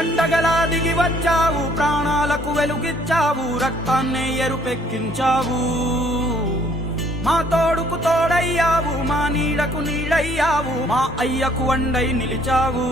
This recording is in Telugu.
పండగలా దిగి వచ్చావు, ప్రాణాలకు వెలుగిచ్చావు, రక్తాన్నే ఎరుపెక్కించావు. మా తోడుకు తోడయ్యావు, మా నీడకు నీడయ్యావు, మా అయ్యకు వండై నిలిచావు.